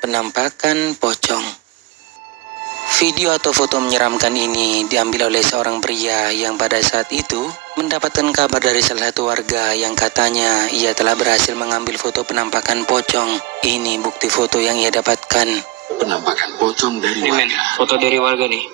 Penampakan pocong. Video atau foto menyeramkan ini diambil oleh seorang pria yang pada saat itu mendapatkan kabar dari salah satu warga yang katanya ia telah berhasil mengambil foto penampakan pocong. Ini bukti foto yang ia dapatkan. Penampakan pocong dari warga. Foto dari warga nih.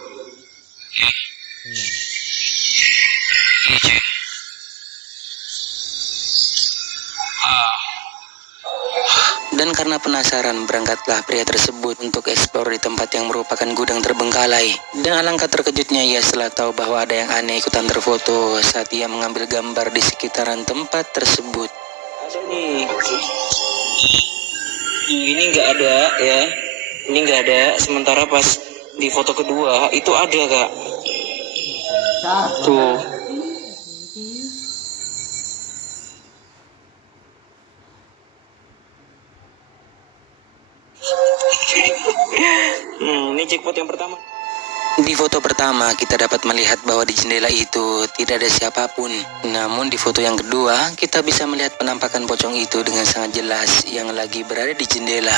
Dan karena penasaran, berangkatlah pria tersebut untuk eksplor di tempat yang merupakan gudang terbengkalai. Dan alangkah terkejutnya ia setelah tahu bahwa ada yang aneh ikutan terfoto saat ia mengambil gambar di sekitaran tempat tersebut. Ada nih. Ini nggak ada ya. Ini nggak ada. Sementara pas di foto kedua itu ada, Kak. Tuh. Ini jackpot yang pertama. Di foto pertama kita dapat melihat bahwa di jendela itu tidak ada siapapun. Namun di foto yang kedua kita bisa melihat penampakan pocong itu dengan sangat jelas yang lagi berada di jendela.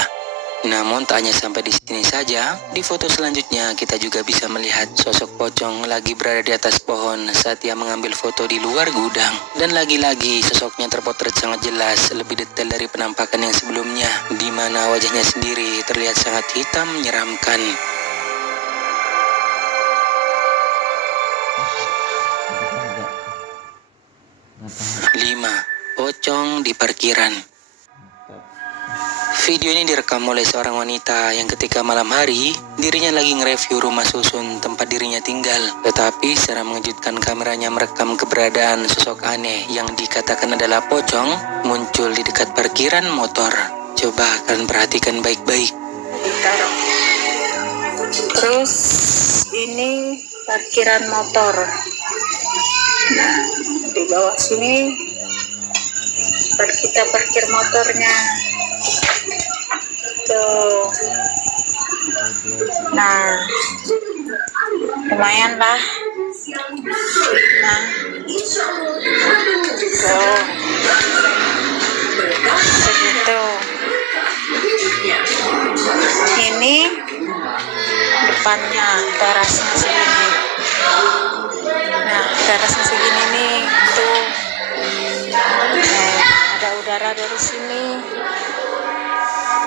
Namun tak hanya sampai di sini saja, di foto selanjutnya kita juga bisa melihat sosok pocong lagi berada di atas pohon saat ia mengambil foto di luar gudang. Dan lagi-lagi sosoknya terpotret sangat jelas, lebih detail dari penampakan yang sebelumnya, di mana wajahnya sendiri terlihat sangat hitam menyeramkan. 5. Pocong di parkiran. Video ini direkam oleh seorang wanita yang ketika malam hari dirinya lagi nge-review rumah susun tempat dirinya tinggal. Tetapi secara mengejutkan kameranya merekam keberadaan sosok aneh yang dikatakan adalah pocong muncul di dekat parkiran motor. Coba kalian perhatikan baik-baik. Ditaruh. Terus ini parkiran motor. Nah, di bawah sini kita parkir motornya. Tuh. Nah, lumayan lah. Nah, tuh. Segitu. Ini depannya terasnya segini. Nah, terasnya segini nih, tuh. Ada udara dari sini.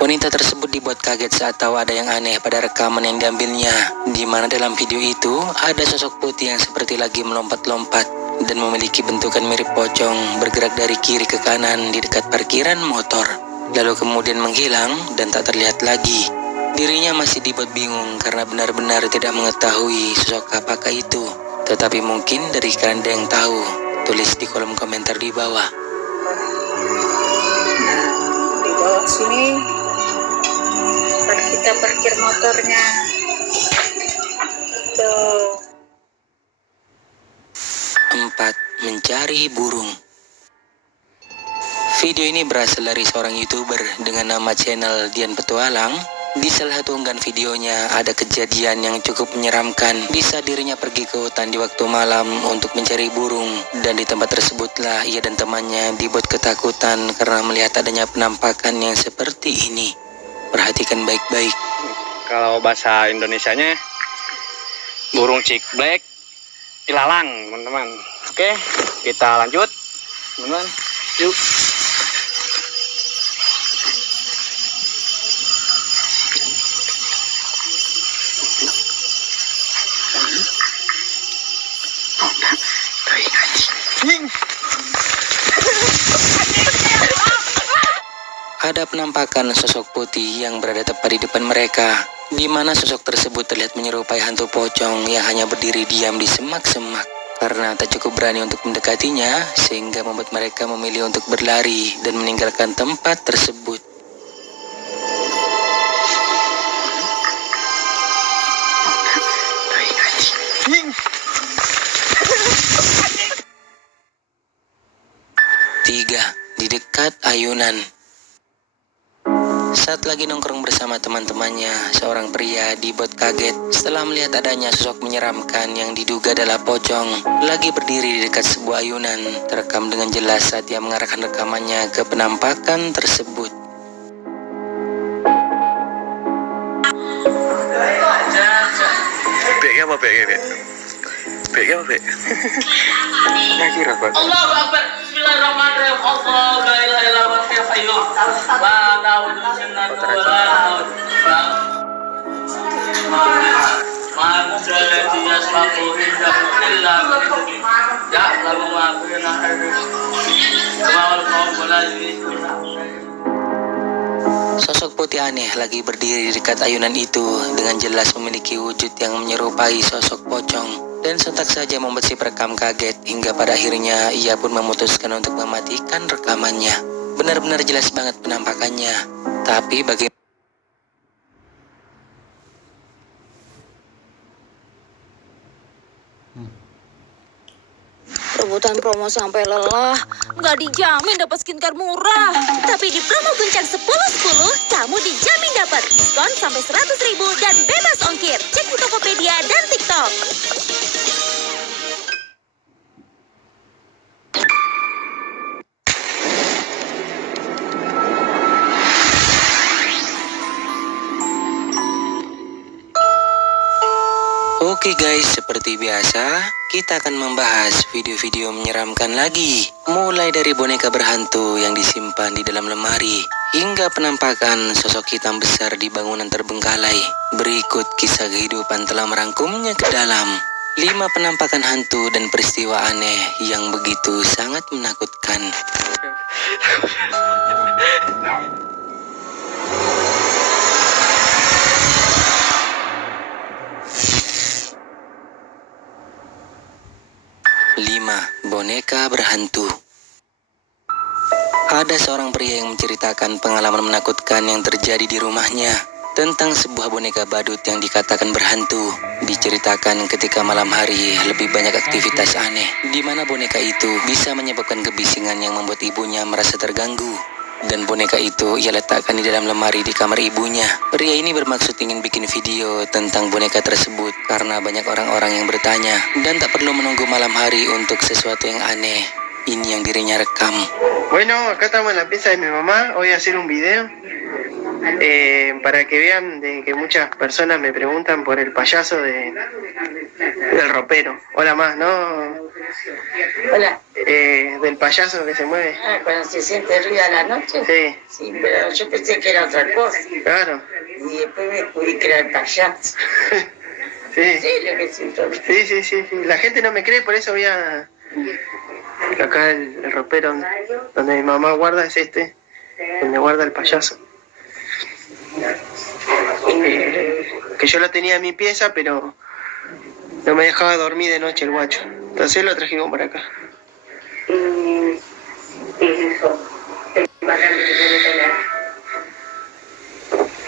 Wanita tersebut dibuat kaget saat tahu ada yang aneh pada rekaman yang diambilnya, di mana dalam video itu ada sosok putih yang seperti lagi melompat-lompat dan memiliki bentukan mirip pocong bergerak dari kiri ke kanan di dekat parkiran motor, lalu kemudian menghilang dan tak terlihat lagi. Dirinya masih dibuat bingung karena benar-benar tidak mengetahui sosok apakah itu. Tetapi mungkin dari kalian ada yang tahu, tulis di kolom komentar di bawah. Di bawah sini kita parkir motornya. Tuh. 4. Mencari burung. Video ini berasal dari seorang YouTuber dengan nama channel Dian Petualang. Di salah satu unggahan videonya ada kejadian yang cukup menyeramkan. Bisa dirinya pergi ke hutan di waktu malam untuk mencari burung, dan di tempat tersebutlah ia dan temannya dibuat ketakutan karena melihat adanya penampakan yang seperti ini. Perhatikan baik-baik. Kalau bahasa Indonesianya burung ciblek ilalang, teman-teman. Oke, kita lanjut, teman-teman. Yuk. Ada penampakan sosok putih yang berada tepat di depan mereka, di mana sosok tersebut terlihat menyerupai hantu pocong yang hanya berdiri diam di semak-semak. Karena tak cukup berani untuk mendekatinya, sehingga membuat mereka memilih untuk berlari dan meninggalkan tempat tersebut. Tiga, di dekat ayunan. Saat lagi nongkrong bersama teman-temannya, seorang pria dibuat kaget setelah melihat adanya sosok menyeramkan yang diduga adalah pocong lagi berdiri di dekat sebuah ayunan. Terekam dengan jelas saat ia mengarahkan rekamannya ke penampakan tersebut. apa Bek? Bek apa Bek? Nah kira kok. Allahu Akbar. Bismillahirrahmanirrahim. Allahu la ilaha illallah al hayyul qayyum. La ta'khudhuhu sinatun wa la nawm. Ma syalati yasma'u illa bihi. Ya'lamu ma baina aydihim wa ma khalfahum wa la yuhituna. Sosok putih aneh lagi berdiri di dekat ayunan itu dengan jelas memiliki wujud yang menyerupai sosok pocong. Dan sontak saja membuat si perekam kaget hingga pada akhirnya ia pun memutuskan untuk mematikan rekamannya. Benar-benar jelas banget penampakannya. Tapi bagaimana? Rebutan promo sampai lelah, nggak dijamin dapat skincare murah. Tapi di promo Guncang 10-10, kamu dijamin dapat diskon sampai 100.000 dan bebas ongkir. Cek di Tokopedia dan TikTok. Oke guys, seperti biasa, kita akan membahas video-video menyeramkan lagi. Mulai dari boneka berhantu yang disimpan di dalam lemari, hingga penampakan sosok hitam besar di bangunan terbengkalai. Berikut kisah kehidupan telah merangkumnya ke dalam 5 penampakan hantu dan peristiwa aneh yang begitu sangat menakutkan. Boneka berhantu. Ada seorang pria yang menceritakan pengalaman menakutkan yang terjadi di rumahnya tentang sebuah boneka badut yang dikatakan berhantu. Diceritakan ketika malam hari lebih banyak aktivitas aneh, di mana boneka itu bisa menyebabkan kebisingan yang membuat ibunya merasa terganggu. Dan boneka itu ia letakkan di dalam lemari di kamar ibunya. Pria ini bermaksud ingin bikin video tentang boneka tersebut karena banyak orang-orang yang bertanya. Dan tak perlu menunggu malam hari untuk sesuatu yang aneh. Ini yang dirinya rekam. Bueno, acá estamos en la pieza de mi mamá. Voy a hacer un video para que vean de que muchas personas me preguntan por el payaso del ropero. Hola más, ¿no? Hola. Del payaso que se mueve. Ah, cuando se siente ruido a la noche. Sí. Sí, pero yo pensé que era otra cosa. Claro. Y después me descubrí que era el payaso. Sí. Sí, lo que siento. Sí. La gente no me cree, por eso voy a... Acá el ropero donde mi mamá guarda es este, donde guarda el payaso. Que yo lo tenía en mi pieza, pero no me dejaba dormir de noche el guacho. Entonces lo trajimos por acá.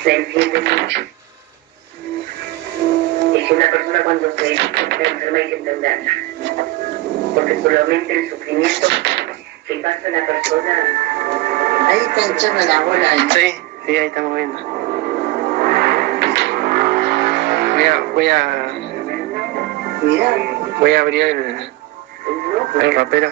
Se entiende mucho. Es que una persona cuando se está enferma hay que entenderla. Porque solamente el sufrimiento que pasa la persona... Ahí está hinchando la bola. Sí, ahí estamos viendo. Voy a abrir el ropero.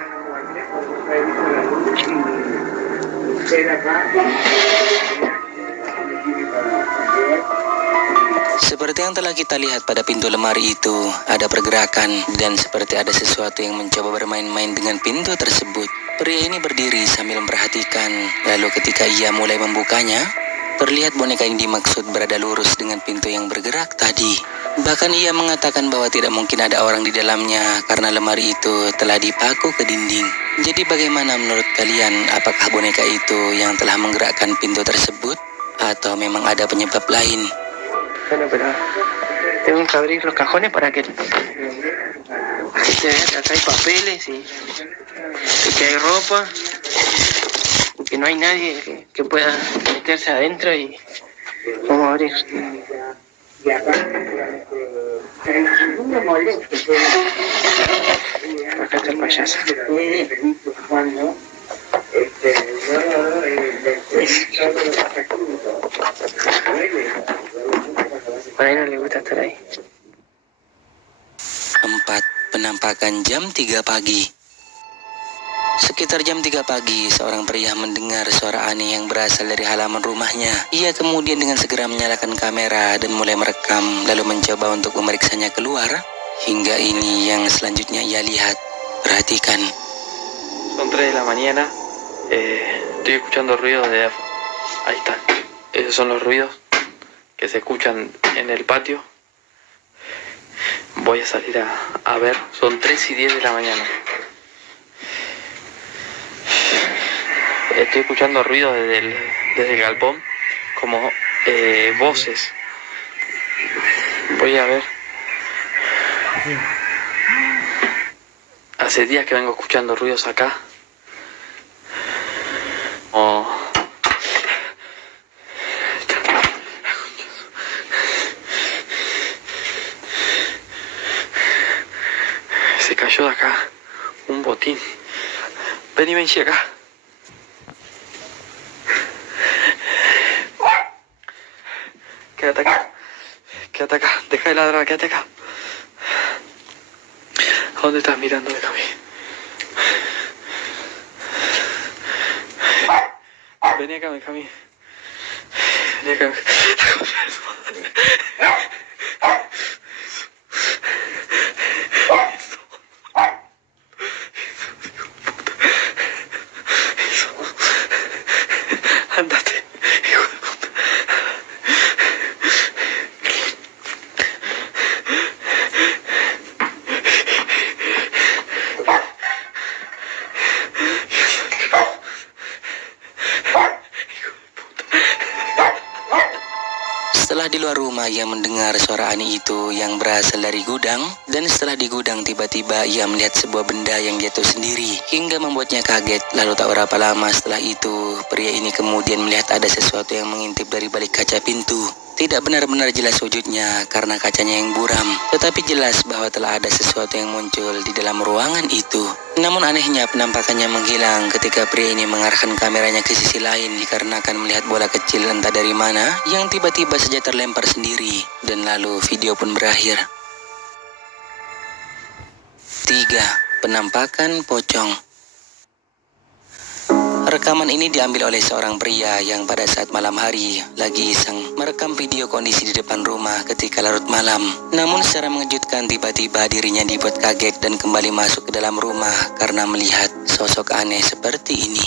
Seperti yang telah kita lihat pada pintu lemari itu, ada pergerakan dan seperti ada sesuatu yang mencoba bermain-main dengan pintu tersebut. Pria ini berdiri sambil memperhatikan, lalu ketika ia mulai membukanya, terlihat boneka yang dimaksud berada lurus dengan pintu yang bergerak tadi. Bahkan ia mengatakan bahwa tidak mungkin ada orang di dalamnya karena lemari itu telah dipaku ke dinding. Jadi bagaimana menurut kalian, apakah boneka itu yang telah menggerakkan pintu tersebut atau memang ada penyebab lain? Bueno, pero tengo que abrir los cajones para que la gente vea que acá hay papeles y que hay ropa y que no hay nadie que pueda meterse adentro y vamos a abrir. No me moleste. Acá está el payaso. Por ahí no le gusta estar ahí. 4. Penampakan jam 3 pagi. Sekitar jam 3 pagi, seorang pria mendengar suara aneh yang berasal dari halaman rumahnya. Ia kemudian dengan segera menyalakan kamera dan mulai merekam, lalu mencoba untuk memeriksanya keluar. Hingga ini yang selanjutnya ia lihat. Perhatikan. Son 3 de la mañana. Estoy escuchando ruidos de... Ahí está. Esos son los ruidos que se escuchan en el patio. Voy a salir a ver. Son 3:10 de la mañana. Estoy escuchando ruidos desde el galpón, como voces. Voy a ver. Hace días que vengo escuchando ruidos acá. Oh. Se cayó de acá un botín. Vení acá. Quédate acá. Quédate acá. Deja de ladrar, quédate acá. ¿A dónde estás mirando de Cami? Vení acá, Cami. Vení acá. Andate, hijo de puta. Setelah di luar rumah, ia mendengar suara aneh itu yang berasal dari gudang. Dan setelah di gudang, tiba-tiba ia melihat sebuah benda yang jatuh sendiri, hingga membuatnya kaget. Lalu tak berapa lama setelah itu, pria ini kemudian melihat ada sesuatu yang mengintip dari balik kaca pintu. Tidak benar-benar jelas wujudnya karena kacanya yang buram, tetapi jelas bahwa telah ada sesuatu yang muncul di dalam ruangan itu. Namun anehnya penampakannya menghilang ketika pria ini mengarahkan kameranya ke sisi lain dikarenakan melihat bola kecil entah dari mana yang tiba-tiba saja terlempar sendiri, dan lalu video pun berakhir. 3. Penampakan pocong. Rekaman ini diambil oleh seorang pria yang pada saat malam hari lagi iseng merekam video kondisi di depan rumah ketika larut malam. Namun secara mengejutkan tiba-tiba dirinya dibuat kaget dan kembali masuk ke dalam rumah karena melihat sosok aneh seperti ini.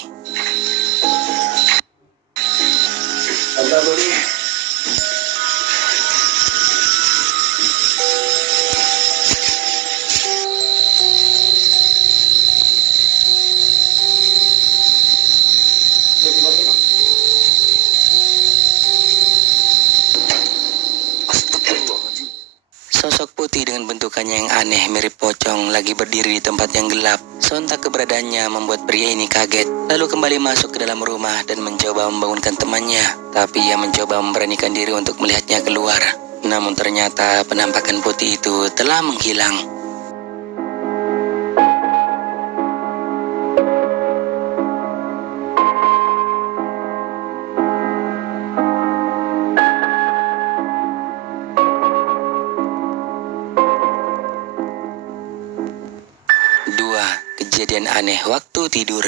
Sosok putih dengan bentukannya yang aneh mirip pocong lagi berdiri di tempat yang gelap. Sontak keberadaannya membuat pria ini kaget, lalu kembali masuk ke dalam rumah dan mencoba membangunkan temannya. Tapi ia mencoba memberanikan diri untuk melihatnya keluar. Namun ternyata penampakan putih itu telah menghilang. Kejadian aneh waktu tidur.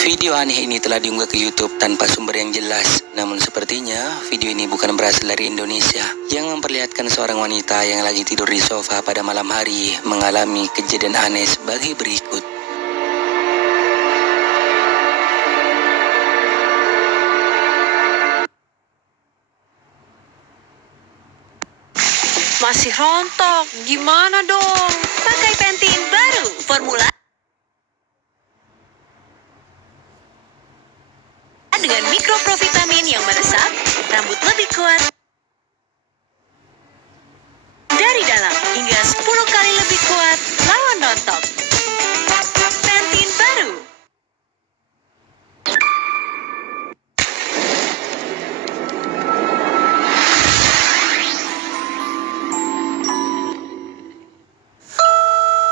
Video aneh ini telah diunggah ke YouTube tanpa sumber yang jelas. Namun sepertinya video ini bukan berasal dari Indonesia, yang memperlihatkan seorang wanita yang lagi tidur di sofa pada malam hari mengalami kejadian aneh sebagai berikut. Masih rontok, gimana dong? Pakai Pantene baru, formula dengan mikroprovitamin yang meresap, rambut lebih kuat dari dalam hingga 10 kali lebih kuat lawan rontok. Pantene baru.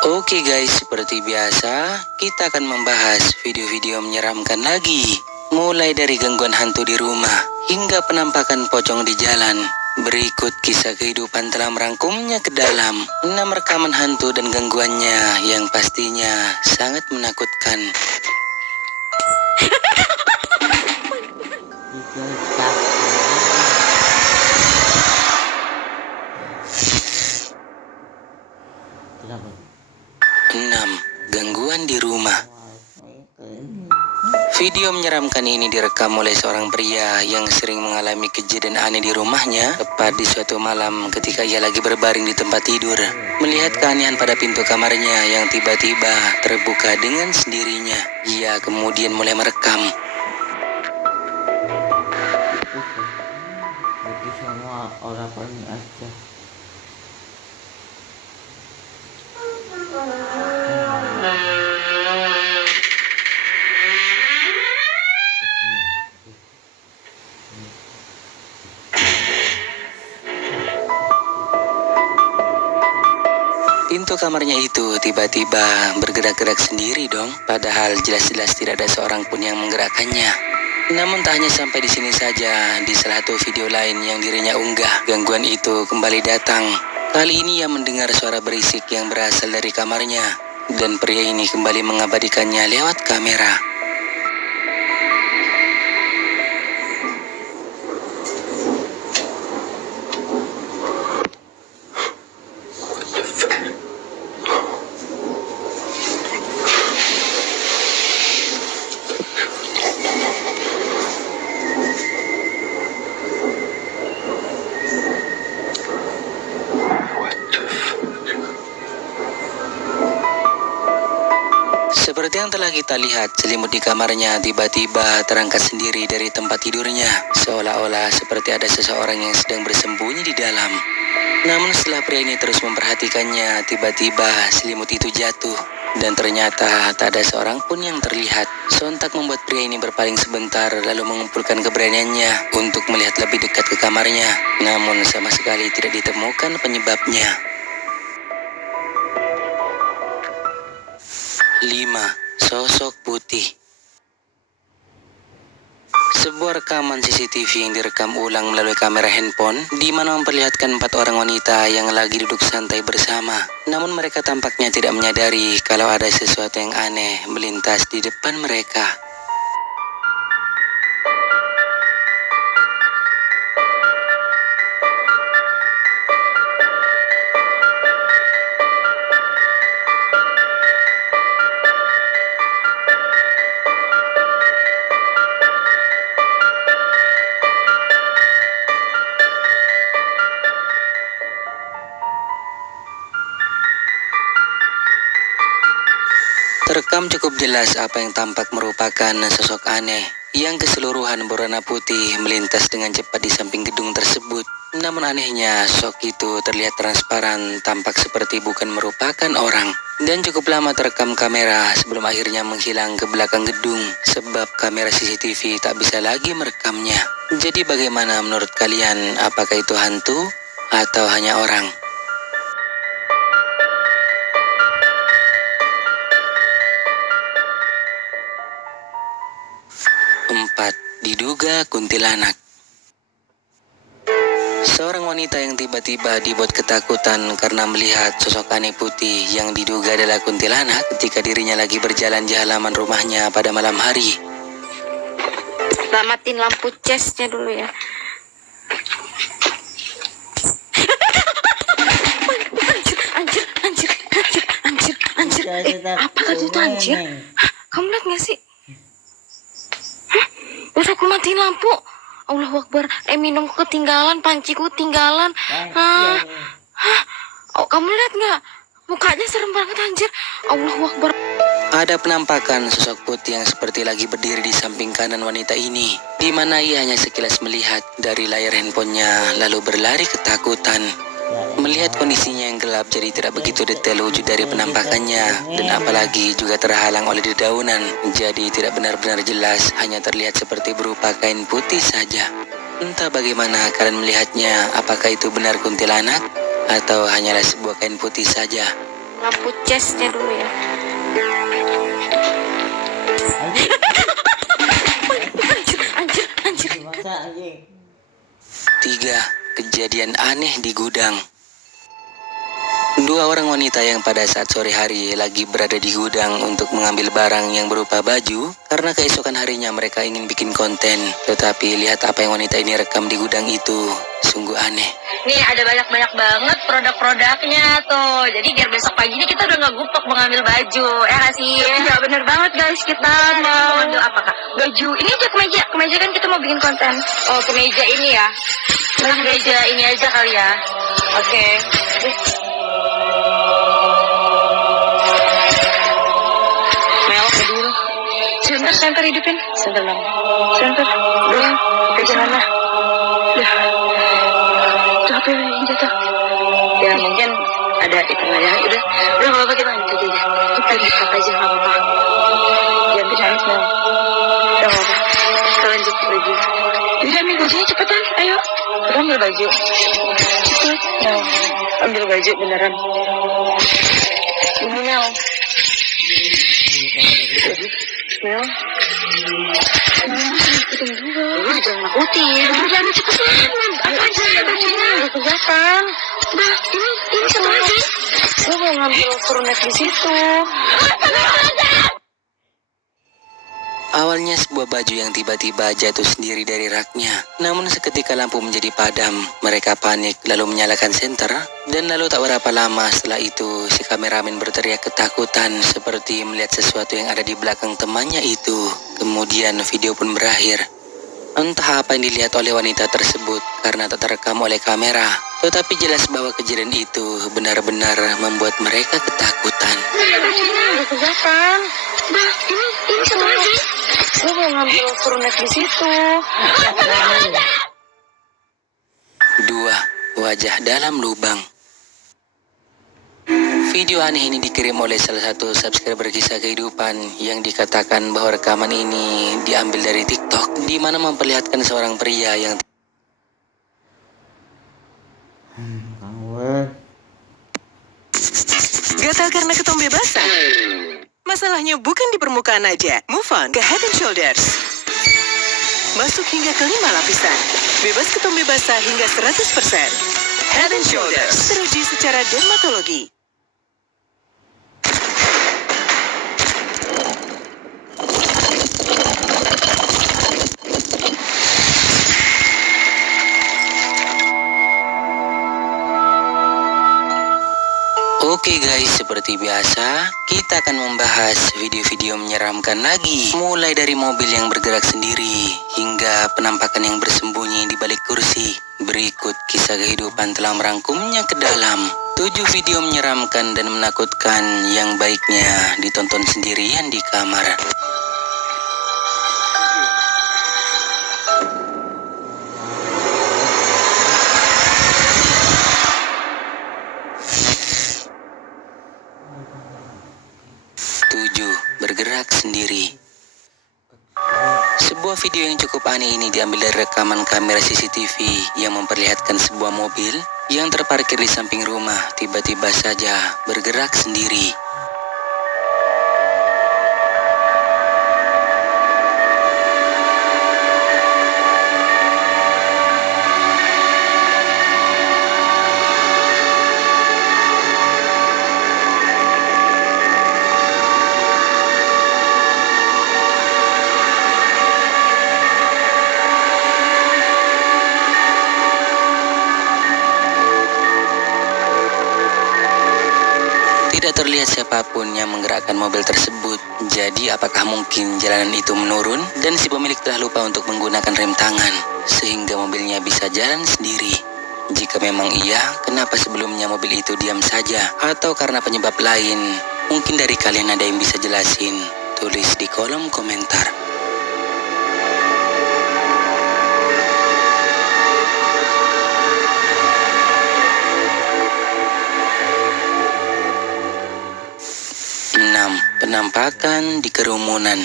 Oke guys, seperti biasa, kita akan membahas video-video menyeramkan lagi. Mulai dari gangguan hantu di rumah, hingga penampakan pocong di jalan. Berikut kisah kehidupan telah merangkumnya ke dalam 6 rekaman hantu dan gangguannya yang pastinya sangat menakutkan. Kenapa? 6. Gangguan di rumah. Video menyeramkan ini direkam oleh seorang pria yang sering mengalami kejadian aneh di rumahnya tepat di suatu malam ketika ia lagi berbaring di tempat tidur. Melihat keanehan pada pintu kamarnya yang tiba-tiba terbuka dengan sendirinya. Ia kemudian mulai merekam. Berarti semua orang paling aja. Pintu kamarnya itu tiba-tiba bergerak-gerak sendiri dong. Padahal jelas-jelas tidak ada seorang pun yang menggerakkannya. Namun tak hanya sampai di sini saja, di salah satu video lain yang dirinya unggah, gangguan itu kembali datang. Kali ini ia mendengar suara berisik yang berasal dari kamarnya. Dan pria ini kembali mengabadikannya lewat kamera. Seperti yang telah kita lihat, selimut di kamarnya tiba-tiba terangkat sendiri dari tempat tidurnya, seolah-olah seperti ada seseorang yang sedang bersembunyi di dalam. Namun setelah pria ini terus memperhatikannya, tiba-tiba selimut itu jatuh. Dan ternyata tak ada seorang pun yang terlihat. Sontak membuat pria ini berpaling sebentar, lalu mengumpulkan keberaniannya untuk melihat lebih dekat ke kamarnya. Namun sama sekali tidak ditemukan penyebabnya. 5. Sosok putih. Sebuah rekaman CCTV yang direkam ulang melalui kamera handphone, di mana memperlihatkan 4 orang wanita yang lagi duduk santai bersama. Namun mereka tampaknya tidak menyadari kalau ada sesuatu yang aneh melintas di depan mereka. Terekam cukup jelas apa yang tampak merupakan sosok aneh yang keseluruhan berwarna putih melintas dengan cepat di samping gedung tersebut. Namun anehnya, sosok itu terlihat transparan, tampak seperti bukan merupakan orang. Dan cukup lama terekam kamera sebelum akhirnya menghilang ke belakang gedung, sebab kamera CCTV tak bisa lagi merekamnya. Jadi bagaimana menurut kalian, apakah itu hantu atau hanya orang? 4. Diduga kuntilanak. Seorang wanita yang tiba-tiba dibuat ketakutan karena melihat sosok aneh putih yang diduga adalah kuntilanak ketika dirinya lagi berjalan di halaman rumahnya pada malam hari. Matiin lampu chestnya dulu ya. Anjir. Apa tadi itu anjir? Hah, kamu lihat nggak sih? Udah aku matiin lampu. Allahu Akbar. Minumku ketinggalan, panciku ketinggalan. Hah? Oh, kamu lihat nggak? Mukanya serem banget anjir. Allahu Akbar. Ada penampakan sosok putih yang seperti lagi berdiri di samping kanan wanita ini, di mana ia hanya sekilas melihat dari layar handphonenya lalu berlari ketakutan. Melihat kondisinya yang gelap jadi tidak begitu detail wujud dari penampakannya, dan apalagi juga terhalang oleh dedaunan, jadi tidak benar-benar jelas, hanya terlihat seperti berupa kain putih saja. Entah bagaimana kalian melihatnya, apakah itu benar kuntilanak atau hanyalah sebuah kain putih saja? Lampu chestnya dulu ya. Anjir. 3. kejadian aneh di gudang. Dua orang wanita yang pada saat sore hari lagi berada di gudang untuk mengambil barang yang berupa baju karena keesokan harinya mereka ingin bikin konten. Tetapi lihat apa yang wanita ini rekam di gudang itu, sungguh aneh. Nih ada banyak banget produk-produknya tuh. Jadi biar besok paginya kita udah nggak gupek mengambil baju. Nggak sih? Ya bener banget guys, kita mau apa kak? Baju ini aja kemeja kan kita mau bikin konten. Oh kemeja ini ya? Kemeja ini aja kali ya. Oke. Center hidupin. Center lang. Center. Doang. Oke, jangan lah. Ya. Jatuh yang jatuh. Ya mungkin ada itulah ya. Udah nggak apa-apa kita lanjut aja. Kita lihat aja nggak apa-apa. Jangan nangis mau. Udah nggak apa-apa. Kita lanjut lagi. Udah ambil bajunya cepetan. Ayo. Kita ambil baju. Cepet. Nah, ambil baju beneran. Ini Mel. Mel. Ikutin juga. Lu jangan nakutin. Udah cepetan. Apa aja bajunya? Udah kelihatan. Udah, ini satu lagi. Gue mau ngambil kurnet di situ. Awalnya sebuah baju yang tiba-tiba jatuh sendiri dari raknya. Namun seketika lampu menjadi padam, mereka panik lalu menyalakan senter. Dan lalu tak berapa lama setelah itu, si kameramen berteriak ketakutan seperti melihat sesuatu yang ada di belakang temannya itu. Kemudian video pun berakhir. Entah apa yang dilihat oleh wanita tersebut karena tak terekam oleh kamera. Tetapi jelas bahwa kejadian itu benar-benar membuat mereka ketakutan. Udah kelihatan. Udah, ini satu lagi. Gue mau ngambil kurnet di situ. 2. Wajah dalam lubang. Video aneh ini dikirim oleh salah satu subscriber kisah kehidupan yang dikatakan bahwa rekaman ini diambil dari TikTok, di mana memperlihatkan seorang pria yang gatal karena ketombe basah. Masalahnya bukan di permukaan aja. Move on ke Head and Shoulders. Masuk hingga ke 5 lapisan. Bebas ketombe basah hingga 100%. Head and Shoulders. Teruji secara dermatologi. Oke guys, seperti biasa, kita akan membahas video-video menyeramkan lagi. Mulai dari mobil yang bergerak sendiri, hingga penampakan yang bersembunyi di balik kursi. Berikut kisah kehidupan telah merangkumnya ke dalam 7 video menyeramkan dan menakutkan yang baiknya ditonton sendirian di kamar. Bergerak sendiri. Sebuah video yang cukup aneh ini diambil dari rekaman kamera CCTV yang memperlihatkan sebuah mobil yang terparkir di samping rumah tiba-tiba saja bergerak sendiri. Tidak terlihat siapapun yang menggerakkan mobil tersebut. Jadi apakah mungkin jalanan itu menurun dan si pemilik telah lupa untuk menggunakan rem tangan sehingga mobilnya bisa jalan sendiri? Jika memang iya, kenapa sebelumnya mobil itu diam saja? Atau karena penyebab lain? Mungkin dari kalian ada yang bisa jelasin. Tulis di kolom komentar. Penampakan di kerumunan.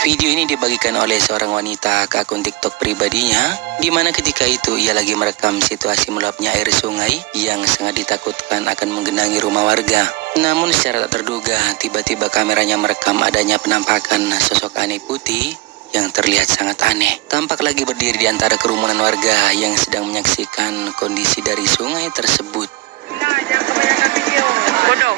Video ini dibagikan oleh seorang wanita ke akun TikTok pribadinya, di mana ketika itu ia lagi merekam situasi meluapnya air sungai yang sangat ditakutkan akan menggenangi rumah warga. Namun secara tak terduga, tiba-tiba kameranya merekam adanya penampakan sosok aneh putih yang terlihat sangat aneh. Tampak lagi berdiri di antara kerumunan warga yang sedang menyaksikan kondisi dari sungai tersebut. Bodoh.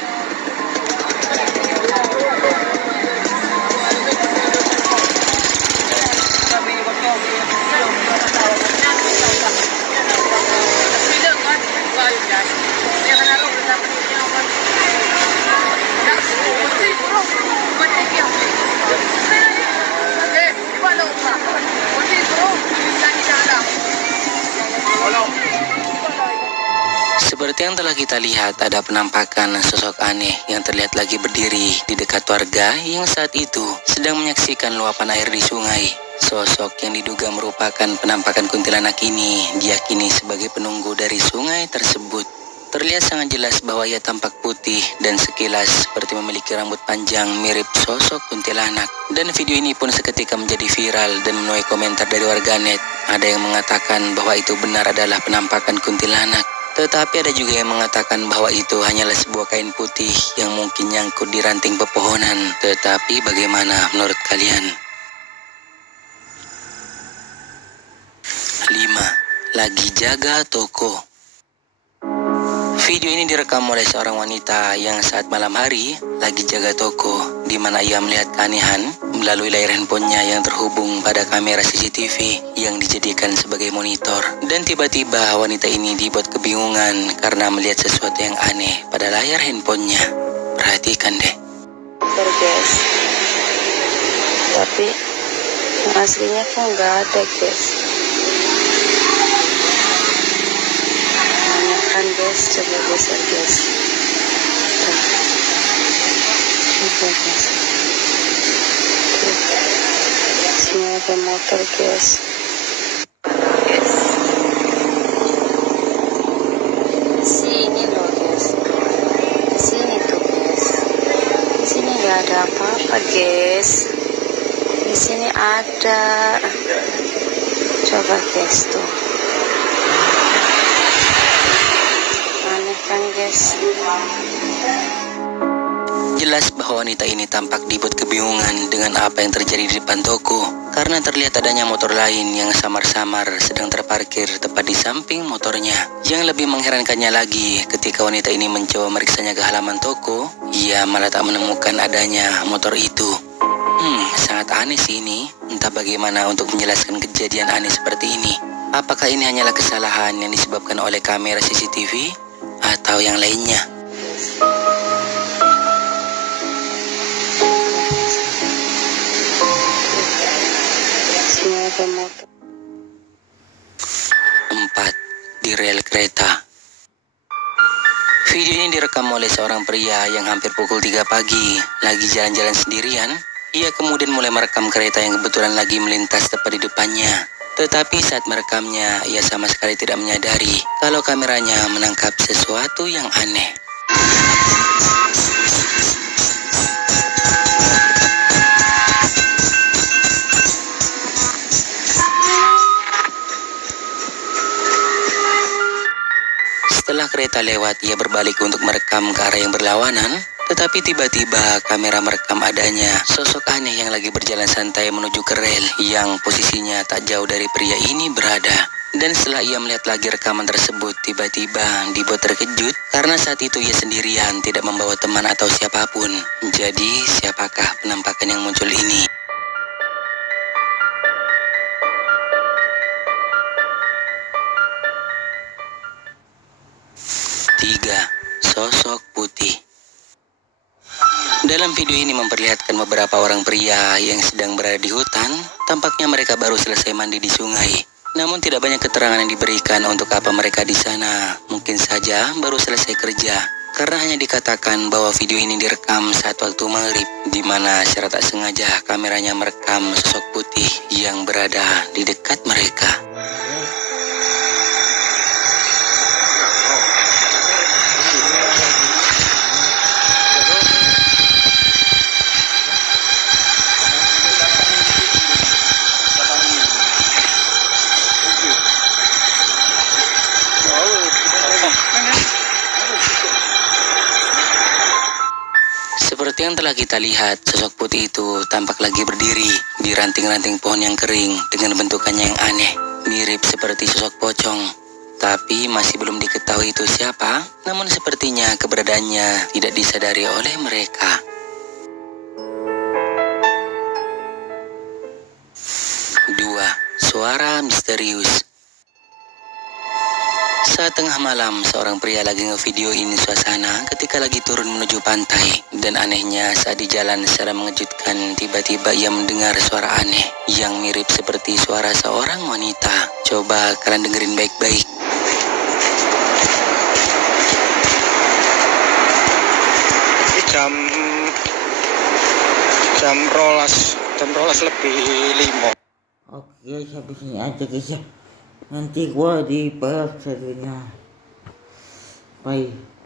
Seperti yang telah kita lihat, ada penampakan sosok aneh yang terlihat lagi berdiri di dekat warga yang saat itu sedang menyaksikan luapan air di sungai. Sosok yang diduga merupakan penampakan kuntilanak ini diyakini sebagai penunggu dari sungai tersebut. Terlihat sangat jelas bahwa ia tampak putih dan sekilas seperti memiliki rambut panjang mirip sosok kuntilanak. Dan video ini pun seketika menjadi viral dan menuai komentar dari warganet. Ada yang mengatakan bahwa itu benar adalah penampakan kuntilanak. Tetapi ada juga yang mengatakan bahwa itu hanyalah sebuah kain putih yang mungkin nyangkut di ranting pepohonan. Tetapi bagaimana menurut kalian? 5. Lagi jaga toko. Video ini direkam oleh seorang wanita yang saat malam hari lagi jaga toko, di mana ia melihat keanehan melalui layar handphonenya yang terhubung pada kamera CCTV yang dijadikan sebagai monitor. Dan tiba-tiba wanita ini dibuat kebingungan karena melihat sesuatu yang aneh pada layar handphonenya. Perhatikan deh. Guys, tapi yang aslinya kok nggak ada, guys. Guys, coba geser guys. Coba guys. Sini ada motor guys. Sini loh guys. Sini tuh guys. Di sini nggak ada apa-apa guys. Di sini ada. Coba guys tuh. Jelas bahwa wanita ini tampak dibuat kebingungan dengan apa yang terjadi di depan toko, karena terlihat adanya motor lain yang samar-samar sedang terparkir tepat di samping motornya. Yang lebih mengherankannya lagi, ketika wanita ini mencoba meriksanya ke halaman toko, ia malah tak menemukan adanya motor itu. Sangat aneh sih ini. Entah bagaimana untuk menjelaskan kejadian aneh seperti ini. Apakah ini hanyalah kesalahan yang disebabkan oleh kamera CCTV? Atau yang lainnya? Empat, di rel kereta. Video ini direkam oleh seorang pria yang hampir pukul 3 pagi, lagi jalan-jalan sendirian. Ia kemudian mulai merekam kereta yang kebetulan lagi melintas tepat di depannya. Tetapi saat merekamnya, ia sama sekali tidak menyadari kalau kameranya menangkap sesuatu yang aneh. Setelah kereta lewat, ia berbalik untuk merekam ke arah yang berlawanan. Tetapi tiba-tiba kamera merekam adanya sosok aneh yang lagi berjalan santai menuju ke rel yang posisinya tak jauh dari pria ini berada. Dan setelah ia melihat lagi rekaman tersebut, tiba-tiba dibuat terkejut karena saat itu ia sendirian, tidak membawa teman atau siapapun. Jadi siapakah penampakan yang muncul ini? Tiga, sosok putih. Dalam video ini memperlihatkan beberapa orang pria yang sedang berada di hutan. Tampaknya mereka baru selesai mandi di sungai. Namun tidak banyak keterangan yang diberikan untuk apa mereka di sana. Mungkin saja baru selesai kerja. Karena hanya dikatakan bahwa video ini direkam saat waktu maghrib, di mana secara tak sengaja kameranya merekam sosok putih yang berada di dekat mereka. Seperti yang telah kita lihat, sosok putih itu tampak lagi berdiri di ranting-ranting pohon yang kering dengan bentukannya yang aneh, mirip seperti sosok pocong. Tapi masih belum diketahui itu siapa, namun sepertinya keberadaannya tidak disadari oleh mereka. Dua, suara misterius. Saat tengah malam, seorang pria lagi ngevideoin suasana ketika lagi turun menuju pantai. Dan anehnya saat di jalan secara mengejutkan, tiba-tiba ia mendengar suara aneh yang mirip seperti suara seorang wanita. Coba kalian dengerin baik-baik. jam rolas lebih 5. Oke, sampai sini aja guys ya. Nanti gua di part selanjutnya. Bye.